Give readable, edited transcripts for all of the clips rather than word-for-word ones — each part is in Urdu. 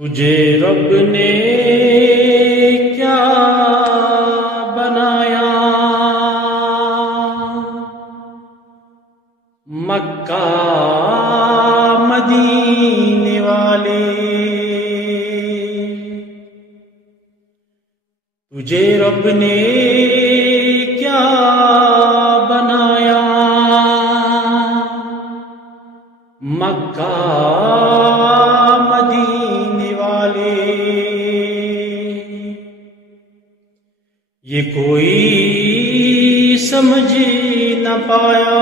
تجھے رب نے کیا بنایا مکہ مدینے والے، تجھے رب نے کیا بنایا مکہ مدینے والے، یہ کوئی سمجھ نہ پایا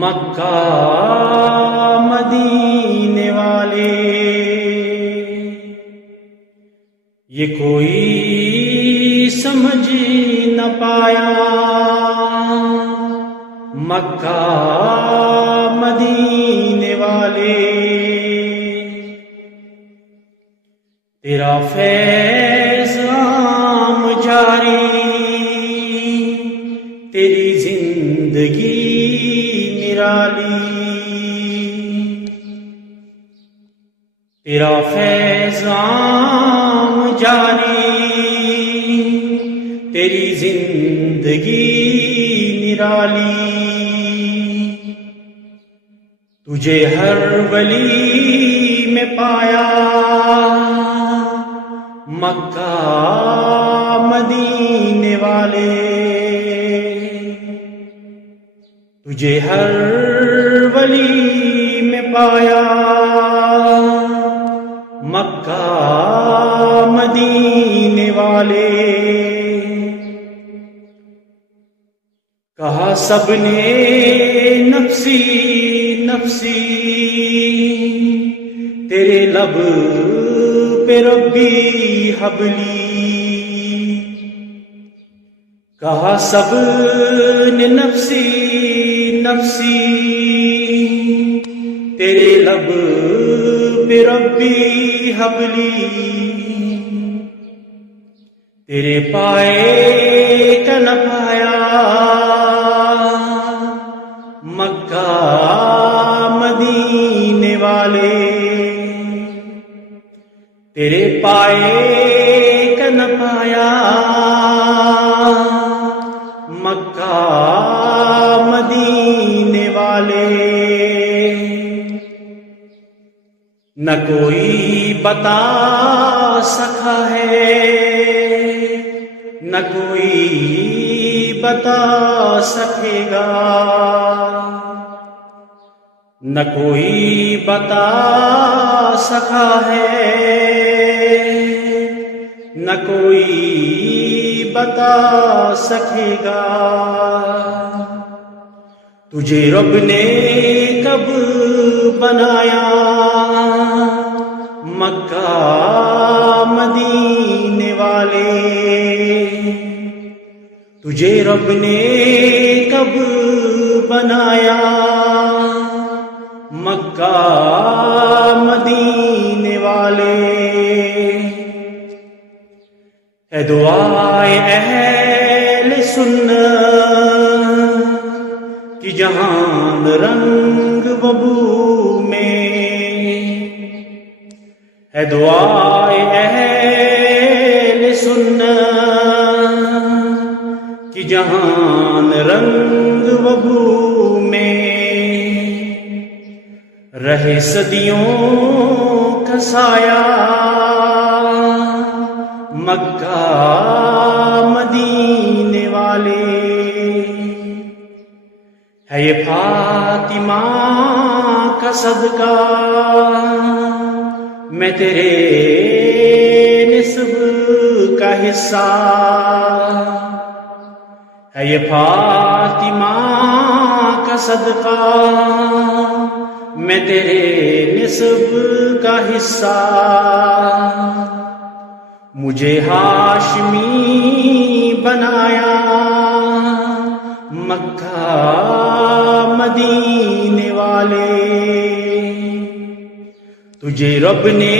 مکہ مدینے والے، یہ کوئی سمجھ نہ پایا مکہ مدینے والے، تیرا فیض عام جاری، تیری زندگی نرالی، تیرا فیض عام جاری، تیری زندگی نرالی، تجھے ہر ولی میں پایا مکہ مدینے والے، تجھے ہر ولی میں پایا مکہ مدینے والے، کہا سب نے نفسی نفسی، تیرے لب پہ ربی حبلی، کہا سب نے نفسی نفسی، تیرے لب پہ ربی حبلی، تیرے پائے کا نہ پایا مکہ مدینے والے، تیرے پائے کا نہ پایا مکہ مدینے والے، نہ کوئی بتا سکا ہے، نہ کوئی بتا سکے گا، نہ کوئی بتا سکا ہے، نہ کوئی بتا سکے گا، تجھے رب نے کب بنایا مکہ مدینے والے، تجھے رب نے کب بنایا مکہ مدینے والے، ہے دعائے اہل سنت کہ جہان رنگ و بو میں، ہے دعائے اہل سنت کہ جہان رنگ و بو میں، رہے صدیوں کا سایہ مکہ مدینے والے، ہے یہ فاطمہ کا صدقہ میں تیرے نسب کا حصہ، ہے یہ فاطمہ کا صدقہ میں تیرے نسب کا حصہ، مجھے ہاشمی بنایا مکہ مدینے والے، تجھے رب نے